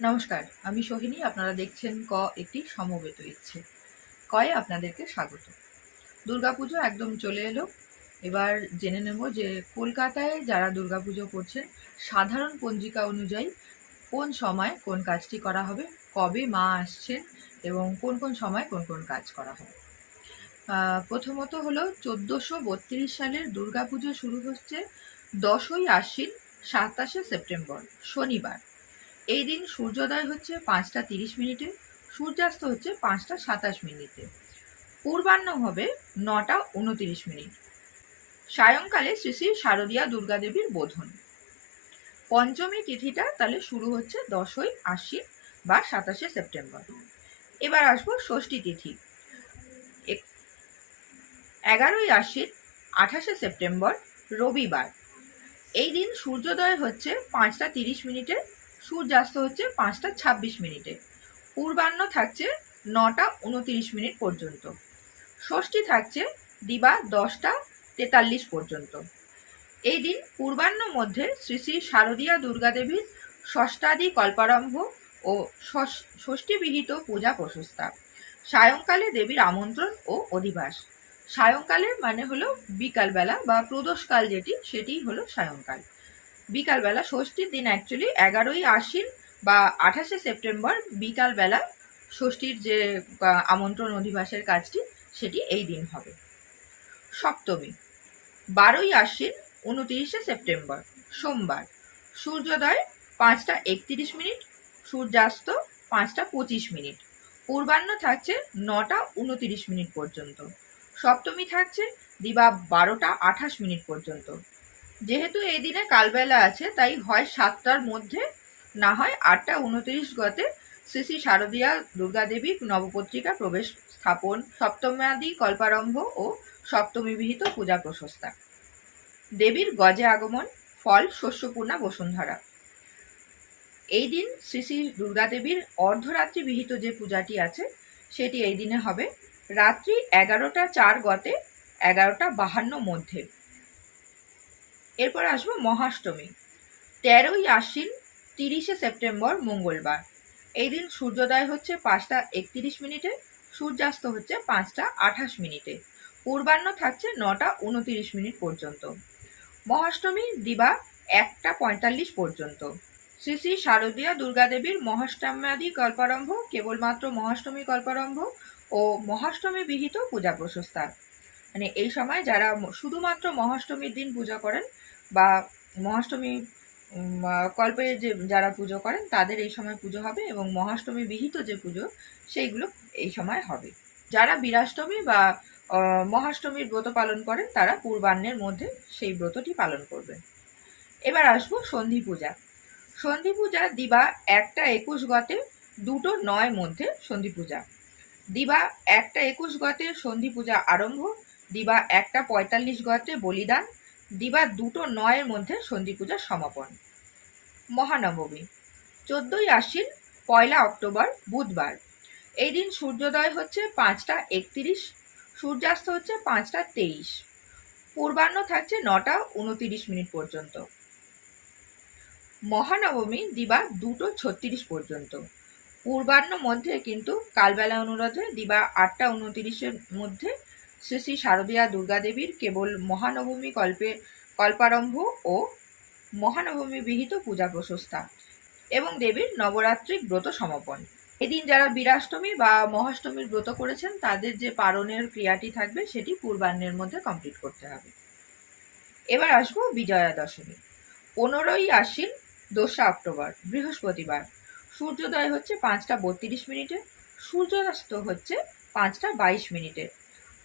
নমস্কার, আমি সোহিনী, আপনারা দেখছেন ক, একটি সমবেত ইচ্ছে। কয়ে আপনাদেরকে স্বাগত। দুর্গাপুজো একদম চলে এলো। এবার জেনে নেব যে কলকাতায় যারা দুর্গাপুজো করছেন, সাধারণ পঞ্জিকা অনুযায়ী কোন সময় কোন কাজটি করা হবে, কবে মা আসছেন এবং কোন কোন সময় কোন কোন কাজ করা হবে। প্রথমত হলো চোদ্দোশো বত্রিশ সালের দুর্গাপুজো শুরু হচ্ছে দশই আশ্বিন, সাতাশে সেপ্টেম্বর, শনিবার। এই দিন সূর্যোদয় হচ্ছে পাঁচটা তিরিশ মিনিটে, সূর্যাস্ত হচ্ছে পাঁচটা সাতাশ মিনিটে। পূর্বাহ্ন হবে নটা উনতিরিশ মিনিট। সায়ংকালে শ্রী শ্রী শারদীয়া দুর্গাদেবীর বোধন। পঞ্চমী তিথিটা তাহলে শুরু হচ্ছে দশই আশ্বিন বা সাতাশে সেপ্টেম্বর। এবার আসব ষষ্ঠী তিথি। এগারোই আশ্বিন, আঠাশে সেপ্টেম্বর, রবিবার। এই দিন সূর্যোদয় হচ্ছে পাঁচটা তিরিশ মিনিটে সূর্যাস্ত হচ্ছে পাঁচটা ছাব্বিশ মিনিটে। পূর্বাহ্ন থাকছে নটা উনতিরিশ মিনিট পর্যন্ত। ষষ্ঠী থাকছে দিবা দশটা তেতাল্লিশ পর্যন্ত। এই দিন পূর্বাহ্ন মধ্যে শ্রী শ্রী শারদীয়া দুর্গাদেবীর ষষ্ঠাদি কল্পারম্ভ ও ষষ- ষষ্ঠীবিহিত পূজা প্রশস্তা। সায়ংকালে দেবীর আমন্ত্রণ ও অধিবাস। সায়ংকালে মানে হলো বিকালবেলা বা প্রদোষকাল যেটি, সেটি হলো সায়ংকাল। বিকালবেলা ষষ্ঠীর দিন অ্যাকচুয়ালি এগারোই আশ্বিন বা আঠাশে সেপ্টেম্বর বিকালবেলা ষষ্ঠীর যে আমন্ত্রণ অধিবাসের কাজটি, সেটি এই দিন হবে। সপ্তমী, বারোই আশ্বিন উনতিরিশে সেপ্টেম্বর, সোমবার, সূর্যোদয় পাঁচটা একত্রিশ মিনিট, সূর্যাস্ত পাঁচটা পঁচিশ মিনিট, পূর্বাহ্ন থাকছে নটা উনতিরিশ মিনিট পর্যন্ত, সপ্তমী থাকছে দিবা বারোটা আঠাশ মিনিট পর্যন্ত। যেহেতু এই দিনে কালবেলা আছে, তাই হয় সাতটার মধ্যে, না হয় আটটা উনত্রিশ গতে শ্রী শ্রী শারদীয়া দুর্গাদেবী নবপত্রিকা প্রবেশ স্থাপন, সপ্তম্যাদি কল্পারম্ভ ও সপ্তমী বিহিত পূজা প্রশস্তা। দেবীর গজে আগমন, ফল, শস্যপূর্ণা, বসুন্ধরা। এই দিন শ্রী শ্রী দুর্গাদেবীর অর্ধরাত্রি বিহিত যে পূজাটি আছে, সেটি এই দিনে হবে। রাত্রি এগারোটা চার গতে, এগারোটা বাহান্ন মধ্যে। এরপর আসব মহাষ্টমী। তেরোই আশ্বিন, তিরিশে সেপ্টেম্বর, মঙ্গলবার। এই দিন সূর্যোদয় হচ্ছে পাঁচটা একত্রিশ মিনিটে, সূর্যাস্ত হচ্ছে পাঁচটা আঠাশ মিনিটে। পূর্বাহ্ন থাকছে নটা উনতিরিশ মিনিট পর্যন্ত। মহাষ্টমী দিবা একটা পঁয়তাল্লিশ পর্যন্ত। শ্রী শ্রী শারদীয়া দুর্গাদেবীর মহাষ্টম্যাদি কল্পারম্ভ, কেবলমাত্র মহাষ্টমী কল্পারম্ভ ও মহাষ্টমী বিহিত পূজা প্রশস্তা। মানে এই সময় যারা শুধুমাত্র মহাষ্টমীর দিন পূজা করেন বা মহাষ্টমী কল্পে যে যারা পুজো করেন, তাদের এই সময় পুজো হবে এবং মহাষ্টমী বিহিত যে পুজো, সেইগুলো এই সময় হবে। যারা বীরাষ্টমী বা মহাষ্টমীর ব্রত পালন করেন, তারা পূর্বাহ্নের মধ্যে সেই ব্রতটি পালন করবেন। এবার আসব সন্ধি পূজা। সন্ধি পূজা দিবা একটা একুশ গতে, দুটো নয় মধ্যে সন্ধি পূজা। দিবা একটা একুশ গতে সন্ধি পূজা আরম্ভ, দিবা একটা পঁয়তাল্লিশ গতে বলিদান দিবা দুটো নয়ের মধ্যে সন্ধি পূজার সমাপন। মহানবমী। চোদ্দই আশ্বিন, পয়লা অক্টোবর, বুধবার। এই দিন সূর্যোদয় হচ্ছে পাঁচটা একত্রিশ, সূর্যাস্ত হচ্ছে পাঁচটা তেইশ। পূর্বাহ্ন থাকছে নটা উনতিরিশ মিনিট পর্যন্ত। মহানবমী দিবা দুটো ছত্রিশ পর্যন্ত। পূর্বাহ্ন মধ্যে কিন্তু কালবেলা অনুরোধে দিবা আটটা উনতিরিশের মধ্যে শ্রী শ্রী শারদীয়া দুর্গাদেবীর কেবল মহানবমী কল্পে, কল্পারম্ভ ও মহানবমী বিহিত পূজা প্রশস্তা এবং দেবীর নবরাত্রিক ব্রত সমাপন। এদিন যারা বীরাষ্টমী বা মহাষ্টমীর ব্রত করেছেন, তাদের যে পারণের ক্রিয়াটি থাকবে, সেটি পূর্বাহ্নের মধ্যে কমপ্লিট করতে হবে। এবার আসব বিজয়া দশমী পনেরোই আশ্বিন, দোসরা অক্টোবর, বৃহস্পতিবার। সূর্যোদয় হচ্ছে পাঁচটা বত্রিশ মিনিটে, সূর্যাস্ত হচ্ছে পাঁচটা বাইশ মিনিটে।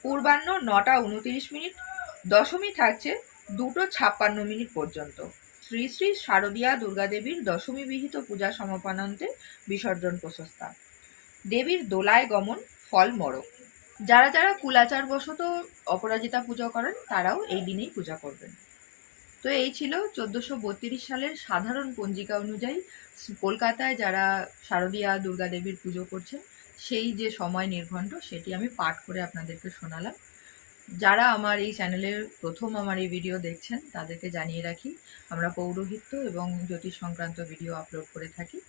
পূর্বাহ্ন নটা উনতিরিশ মিনিট, দশমী থাকছে দুটো ছাপ্পান্ন মিনিট পর্যন্ত। শ্রী শ্রী শারদীয়া দুর্গাদেবীর দশমী বিহিত পূজা সমাপনান্তে বিসর্জন প্রশস্তা। দেবীর দোলায় গমন, ফল মরক। যারা যারা কুলাচার বশত অপরাজিতা পুজো করেন, তারাও এই দিনেই পূজা করবেন। তো এই ছিল চোদ্দোশো বত্রিশ সালের সাধারণ পঞ্জিকা অনুযায়ী কলকাতায় যারা শারদীয়া দুর্গাদেবীর পুজো করছেন সেই যে সময় নির্ঘণ্ট সেটি আমি পাঠ করে আপনাদেরকে শোনালাম। যারা আমার এই চ্যানেলের প্রথম আমার এই ভিডিও দেখছেন, তাদেরকে জানিয়ে রাখি, আমরা পৌরোহিত্য এবং জ্যোতিষ সংক্রান্ত ভিডিও আপলোড করে থাকি।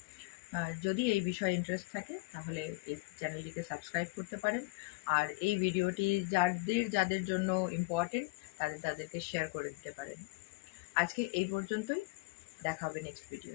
যদি এই বিষয়ে ইন্টারেস্ট থাকে, তাহলে এই চ্যানেলটিকে সাবস্ক্রাইব করতে পারেন। আর এই ভিডিওটি যাদের যাদের জন্য ইম্পর্টেন্ট তাদের, তাদেরকে শেয়ার করে দিতে পারেন। আজকে এই পর্যন্তই। দেখা হবে নেক্সট ভিডিও